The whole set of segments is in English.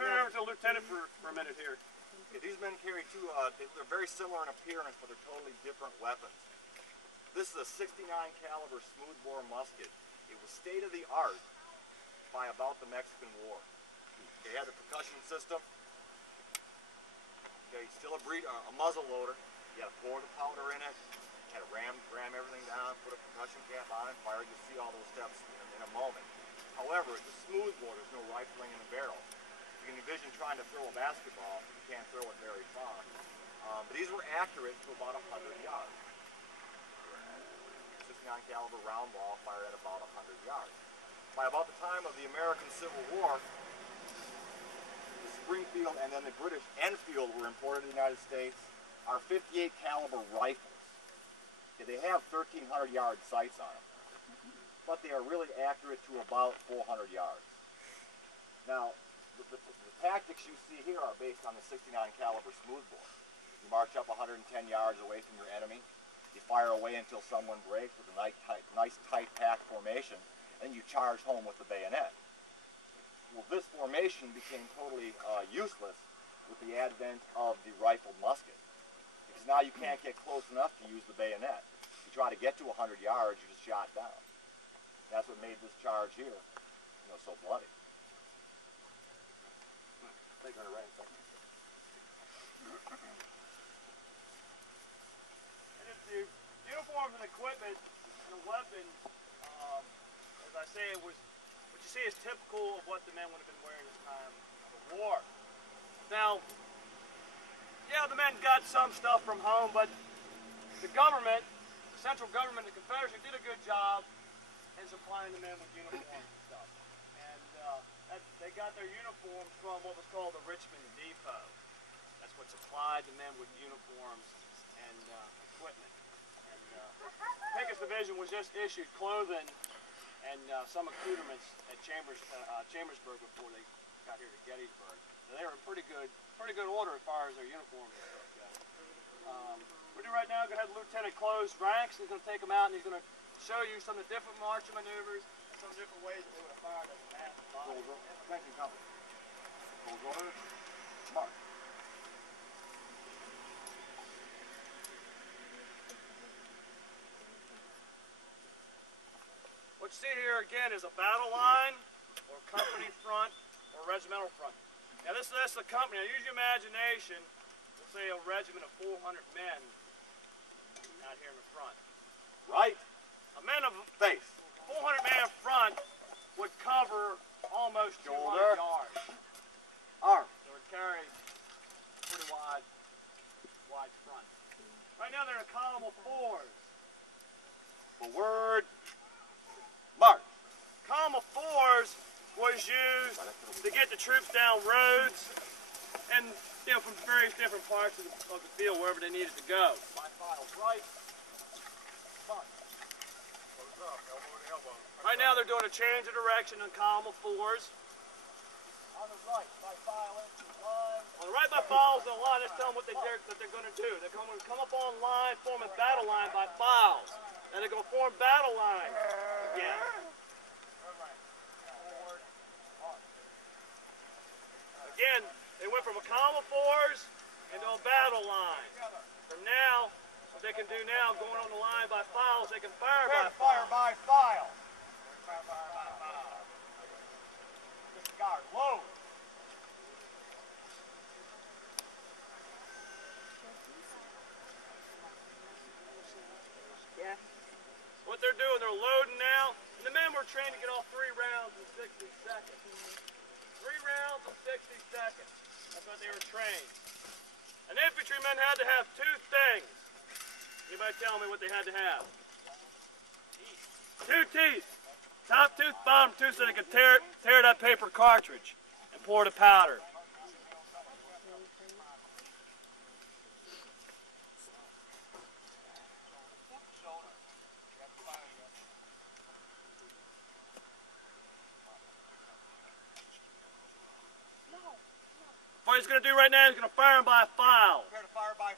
turn it over to the lieutenant for a minute here. Okay, these men carry two, they're very similar in appearance, but they're totally different weapons. This is a 69 caliber smoothbore musket. It was state of the art by about the Mexican War. They had a percussion system. Okay, still a muzzle loader. You had to pour the powder in it. You had to ram everything down, put a percussion cap on it, fire. You'll see all those steps in a moment. However, it's a smoothbore. There's no rifling in the barrel. You can envision trying to throw a basketball. You can't throw it very far. But these were accurate to about 100 yards. 69 caliber round ball fired at about 100 yards. By about the time of the American Civil War, the Springfield and then the British Enfield were imported to the United States. Our 58 caliber rifles, okay, they have 1,300 yard sights on them, but they are really accurate to about 400 yards. Now, the tactics you see here are based on the 69 caliber smoothbore. You march up 110 yards away from your enemy. You fire away until someone breaks with a nice tight pack formation, and you charge home with the bayonet. Well, this formation became totally useless with the advent of the rifled musket, because now you can't get close enough to use the bayonet. If you try to get to 100 yards, you're just shot down. That's what made this charge here, so bloody. Take her right. The uniforms and equipment and the weapons, as I say, what you see is typical of what the men would have been wearing at the time of the war. Now, yeah, the men got some stuff from home, but the government, the central government, the Confederacy did a good job in supplying the men with uniforms and stuff. And they got their uniforms from what was called the Richmond Depot. That's what supplied the men with uniforms and equipment. Pickett's division was just issued clothing and some accoutrements at Chambersburg before they got here to Gettysburg. So they were in pretty good order as far as their uniforms and stuff go. We're doing right now, go ahead and Lieutenant close ranks. He's going to take them out and he's going to show you some of the different marching maneuvers and some different ways that they would have fired as a mass. Thank you, Company. Close order. March. What you see here again is a battle line, or company front, or regimental front. Now that's the company. Now use your imagination. We'll say a regiment of 400 men out here in the front. Right. A men of face. 400 man front would cover almost 200 yards. Arm. So it would carry a pretty wide front. Right now they're in a column of fours. Forward. March. Column of fours was used to get the troops down roads and from various different parts of the field wherever they needed to go. My files right. March. Close up, elbow to elbow. Right now they're doing a change of direction in column of fours. On the right, by file into line. On the right by files in line, let's tell them what they're going to do. They're going to come up on line, form a battle line by files. And they're going to form battle lines again. Again, they went from a column of fours into a battle line. From now, what they can do now, going on the line by files, they can fire by fire files. by file. Disregard. Load. Yeah. What they're doing, they're loading now. And the men were trained to get off 3 rounds in 60 seconds. 3 rounds in 60 seconds. That's what they were trained. An infantryman had to have 2 things. Anybody tell me what they had to have? 2 teeth. Top tooth, bottom tooth, so they could tear that paper cartridge and pour the powder. What he's going to do right now is going to fire him by a file.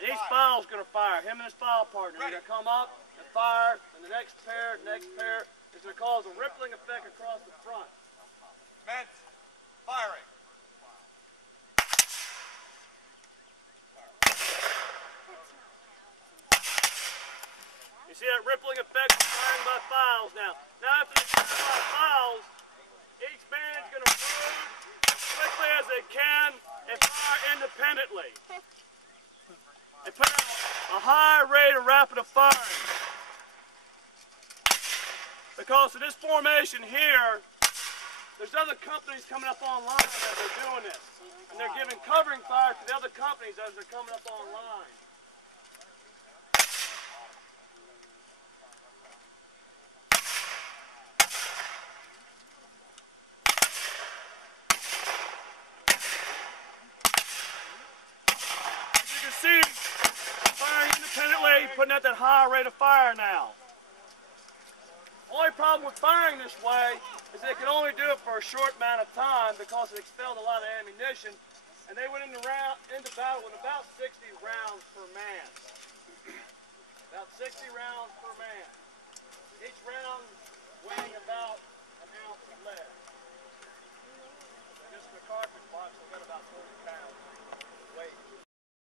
And each file is going to fire. Him and his file partner. They're going to come up and fire, and the next pair. It's going to cause a rippling effect across the front. Commence firing. see that rippling effect of firing by files now. Now after they fire by files, each man's going to move as quickly as they can and fire independently. They put out a high rate of rapid firing. Because of this formation here, there's other companies coming up online as they're doing this. And they're giving covering fire to the other companies as they're coming up online. As you can see, firing independently, putting out that high rate of fire now. Only problem with firing this way is they can only do it for a short amount of time because it expelled a lot of ammunition, and they went into battle with about 60 rounds per man. About 60 rounds per man. Each round